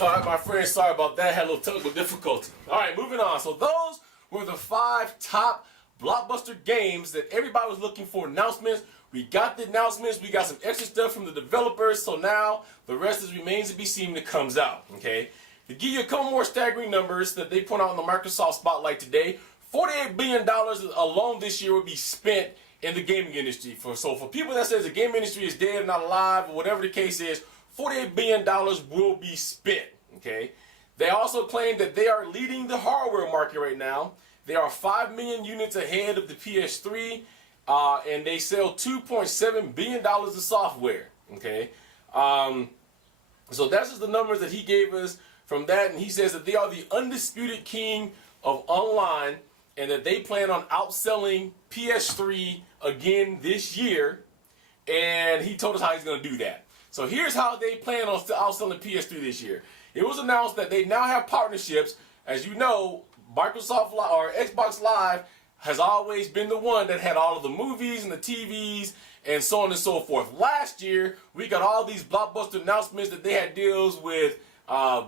All right, my friends, sorry about that. Had a little technical difficulty. All right, moving on. So those were the 5 top blockbuster games that everybody was looking for announcements. We got the announcements. We got some extra stuff from the developers. So now the rest remains to be seen when it comes out. Okay. To give you a couple more staggering numbers that they put out on the Microsoft Spotlight today, $48 billion alone this year will be spent in the gaming industry. So for people that says the gaming industry is dead, not alive, or whatever the case is, $48 billion will be spent. Okay. They also claim that they are leading the hardware market right now. They are 5 million units ahead of the PS3, and they sell $2.7 billion of software. Okay. So that's just the numbers that he gave us from that, and he says that they are the undisputed king of online, and that they plan on outselling PS3 again this year, and he told us how he's going to do that. So here's how they plan on outselling PS3 this year. It was announced that they now have partnerships. As you know, Microsoft or Xbox Live has always been the one that had all of the movies and the TVs and so on and so forth. Last year, we got all these blockbuster announcements that they had deals with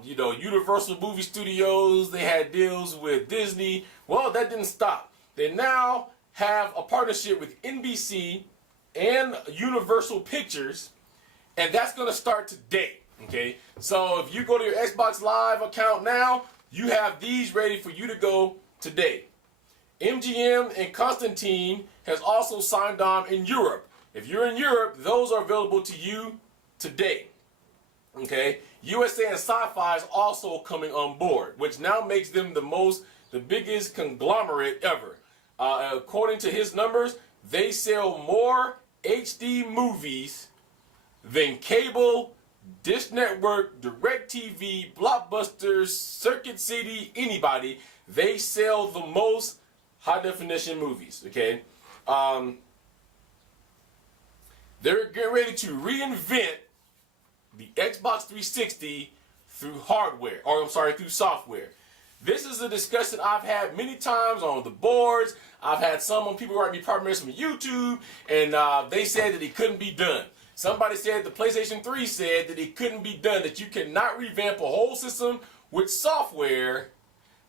Universal Movie Studios, they had deals with Disney. Well, that didn't stop. They now have a partnership with NBC and Universal Pictures, and that's going to start today. Okay, so if you go to your Xbox Live account now, you have these ready for you to go today. MGM and Constantine has also signed on in Europe. If you're in Europe, those are available to you today. Okay, USA and Sci-Fi is also coming on board, which now makes them the biggest conglomerate ever. According to his numbers, they sell more HD movies than cable, Dish Network, DirecTV, Blockbusters, Circuit City, anybody. They sell the most high-definition movies. Okay, they're getting ready to reinvent the Xbox 360 through through software. This is a discussion I've had many times on the boards. I've had some people write me primarily from YouTube, and they said that it couldn't be done. Somebody said the PlayStation 3 said that it couldn't be done, that you cannot revamp a whole system with software,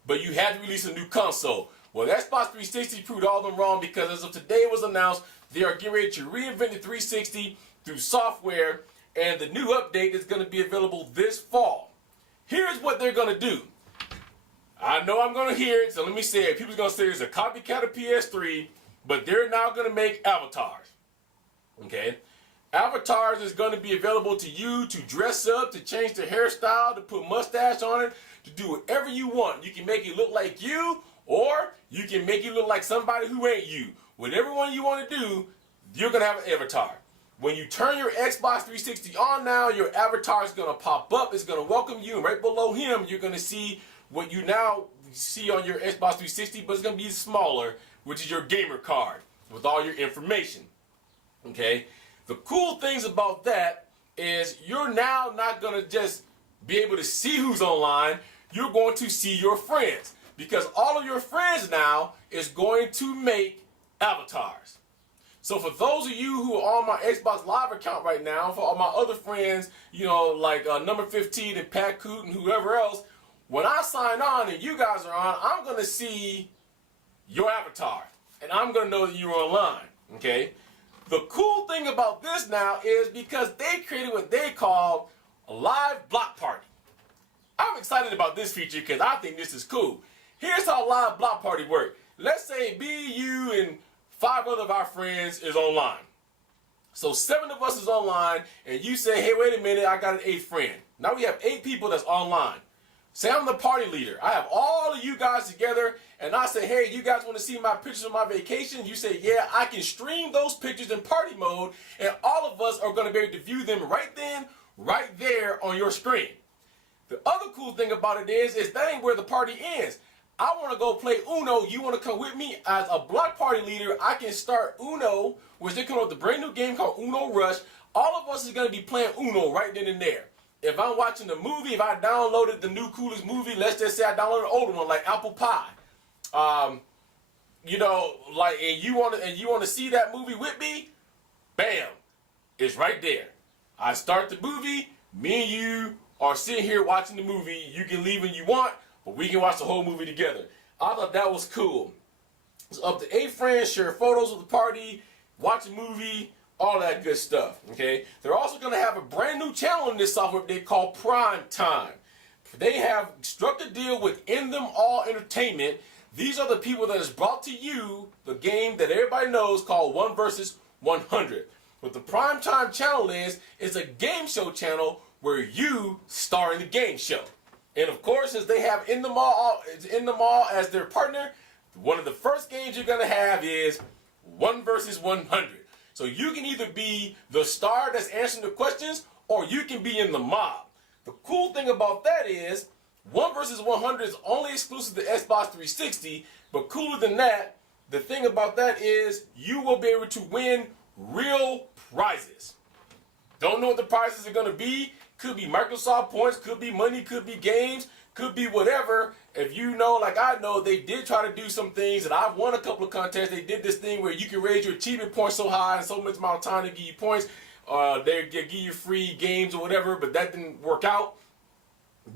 but you had to release a new console. Well, the Xbox 360 proved all of them wrong, because as of today it was announced, they are getting ready to reinvent the 360 through software, and the new update is going to be available this fall. Here's what they're going to do. I know I'm going to hear it, so let me say it. People's going to say it's a copycat of PS3, but they're now going to make avatars. Okay? Avatars is going to be available to you to dress up, to change the hairstyle, to put mustache on it, to do whatever you want. You can make it look like you, or you can make it look like somebody who ain't you. Whatever one you want to do, you're going to have an avatar. When you turn your Xbox 360 on now, your avatar is going to pop up. It's going to welcome you. And right below him, you're going to see what you now see on your Xbox 360, but it's going to be smaller, which is your gamer card with all your information. Okay? The cool things about that is you're now not going to just be able to see who's online. You're going to see your friends, because all of your friends now is going to make avatars. So for those of you who are on my Xbox Live account right now, for all my other friends, like Number 15 and Pat Coot and whoever else, when I sign on and you guys are on, I'm going to see your avatar, and I'm going to know that you're online. Okay? The cool thing about this now is because they created what they call a live block party. I'm excited about this feature because I think this is cool. Here's how live block party works. Let's say me, you, and 5 other of our friends is online. So 7 of us is online, and you say, hey, wait a minute, I got an 8th friend. Now we have 8 people that's online. Say I'm the party leader. I have all of you guys together, and I say, hey, you guys want to see my pictures of my vacation? You say, yeah, I can stream those pictures in party mode, and all of us are going to be able to view them right then, right there on your screen. The other cool thing about it is that ain't where the party ends. I want to go play Uno. You want to come with me? As a block party leader, I can start Uno, which they come up with a brand new game called Uno Rush. All of us is going to be playing Uno right then and there. If I'm watching a movie, if I downloaded the new coolest movie, let's just say I downloaded an older one like Apple Pie, and you want to see that movie with me, bam, it's right there. I start the movie, me and you are sitting here watching the movie. You can leave when you want, but we can watch the whole movie together. I thought that was cool. It's up to 8 friends, share photos of the party, watch a movie, all that good stuff. Okay. They're also going to have a brand new channel in this software they call Prime Time. They have struck a deal with In Them All Entertainment. These are the people that has brought to you the game that everybody knows called 1 vs. 100. What the Primetime channel is a game show channel where you star in the game show. And of course, since they have In Them All as their partner, one of the first games you're going to have is 1 vs. 100. So you can either be the star that's answering the questions, or you can be in the mob. The cool thing about that is 1 vs. 100 is only exclusive to Xbox 360, but cooler than that, the thing about that is you will be able to win real prizes. Don't know what the prizes are going to be. Could be Microsoft points, could be money, could be games, could be whatever. If you know, like I know, they did try to do some things, and I've won a couple of contests. They did this thing where you can raise your achievement points so high and so much amount of time to give you points. They give you free games or whatever, but that didn't work out.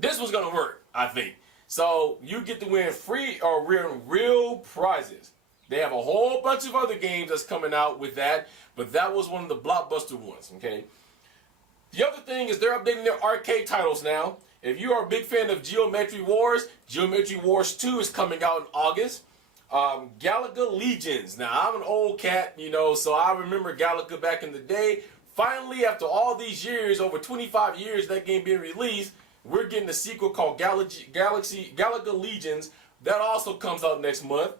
This was gonna work, I think. So you get to win free or real prizes. They have a whole bunch of other games that's coming out with that, but that was one of the blockbuster ones. Okay. The other thing is they're updating their arcade titles now. If you are a big fan of Geometry Wars 2 is coming out in August. Galaga Legions. Now I'm an old cat, you know, so I remember Galaga back in the day. Finally, after all these years, over 25 years, that game being released, we're getting a sequel called Galaga Legions. That also comes out next month.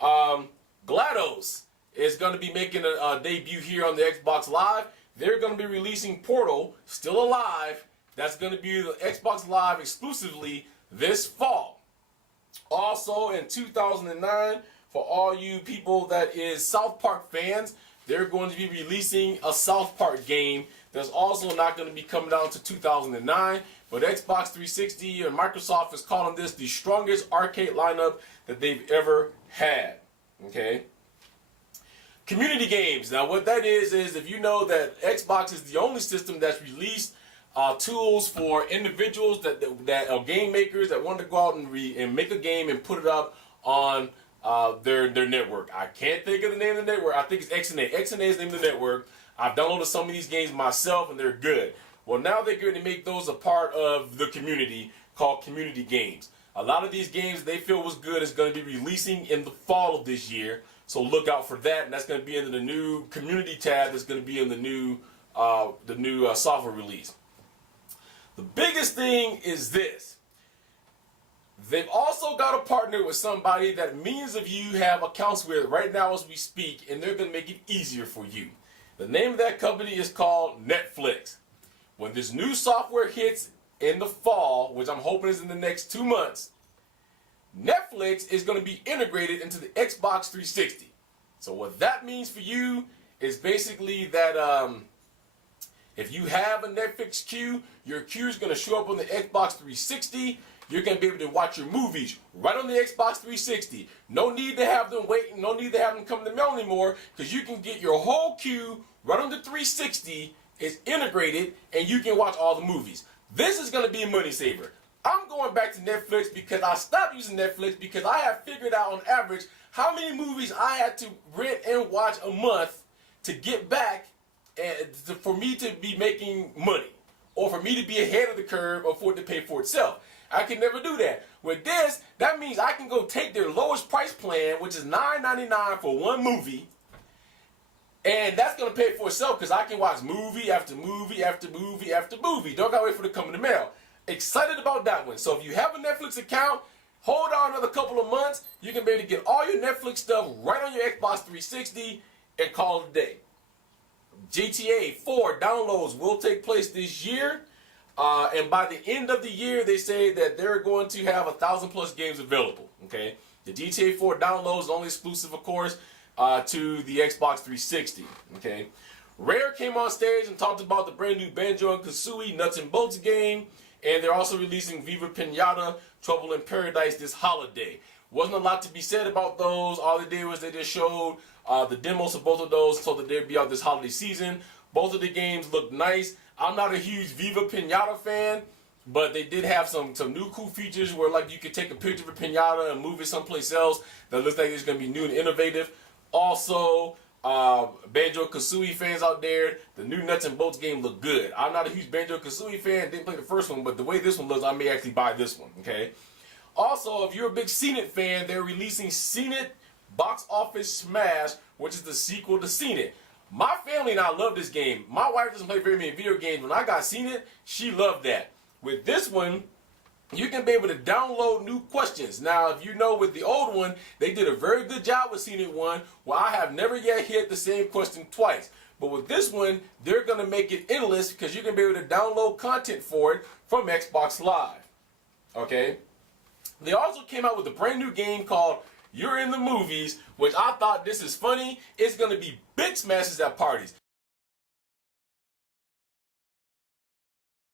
GLaDOS is going to be making a debut here on the Xbox Live. They're going to be releasing Portal, still alive. That's going to be the Xbox Live exclusively this fall. Also in 2009, for all you people that is South Park fans, they're going to be releasing a South Park game that's also not going to be coming out until 2009. But Xbox 360 and Microsoft is calling this the strongest arcade lineup that they've ever had. Okay. Community games. Now what that is if you know that Xbox is the only system that's released tools for individuals that are game makers that want to go out and make a game and put it up on their network. I can't think of the name of the network. I think it's XNA. XNA is the name of the network. I've downloaded some of these games myself and they're good. Well, now they're going to make those a part of the community called community games. A lot of these games they feel was good is going to be releasing in the fall of this year. So look out for that, and that's going to be in the new community tab that's going to be in the new software release. The biggest thing is this. They've also got a partner with somebody that millions of you have accounts with right now as we speak, and they're going to make it easier for you. The name of that company is called Netflix. When this new software hits in the fall, which I'm hoping is in the next 2 months, Netflix is going to be integrated into the Xbox 360. So what that means for you is basically that if you have a Netflix queue, your queue is going to show up on the Xbox 360. You're going to be able to watch your movies right on the Xbox 360. No need to have them wait, no need to have them come in the mail anymore, because you can get your whole queue right on the 360. It's integrated, and you can watch all the movies. This is going to be a money saver. I'm going back to Netflix because I stopped using Netflix because I have figured out on average how many movies I had to rent and watch a month to get back and for me to be making money or for me to be ahead of the curve or for it to pay for itself. I can never do that. With this, that means I can go take their lowest price plan, which is $9.99 for one movie, and that's going to pay for itself because I can watch movie after movie after movie after movie. Don't got to wait for it to come in the mail. Excited about that one. So if you have a Netflix account, hold on another couple of months. You can be able to get all your Netflix stuff right on your Xbox 360 and call it a day. GTA 4 downloads will take place this year. And by the end of the year, they say that they're going to have 1,000+ games available. Okay, the GTA 4 downloads only exclusive, of course, to the Xbox 360. Okay, Rare came on stage and talked about the brand new Banjo and Kazooie Nuts and Bolts game, and they're also releasing Viva Pinata Trouble in Paradise this holiday. Wasn't a lot to be said about those. All they did was they just showed the demos of both of those so that they'd be out this holiday season. Both of the games look nice. I'm not a huge Viva Pinata fan. But they did have some new cool features where like you could take a picture of a pinata and move it someplace else that looks like it's going to be new and innovative. Also, Banjo-Kazooie fans out there, the new Nuts and Bolts game look good. I'm not a huge Banjo-Kazooie fan, didn't play the first one, but the way this one looks, I may actually buy this one, okay? Also, if you're a big Cena fan, they're releasing Cena Box Office Smash, which is the sequel to Cena. My family and I love this game. My wife doesn't play very many video games. When I got Cena, she loved that. With this one, you can be able to download new questions. Now, if you know with the old one, they did a very good job with Cena 1, where I have never yet hit the same question twice. But with this one, they're going to make it endless because you can be able to download content for it from Xbox Live. Okay? They also came out with a brand new game called You're in the Movies, which I thought this is funny. It's going to be big smashes at parties.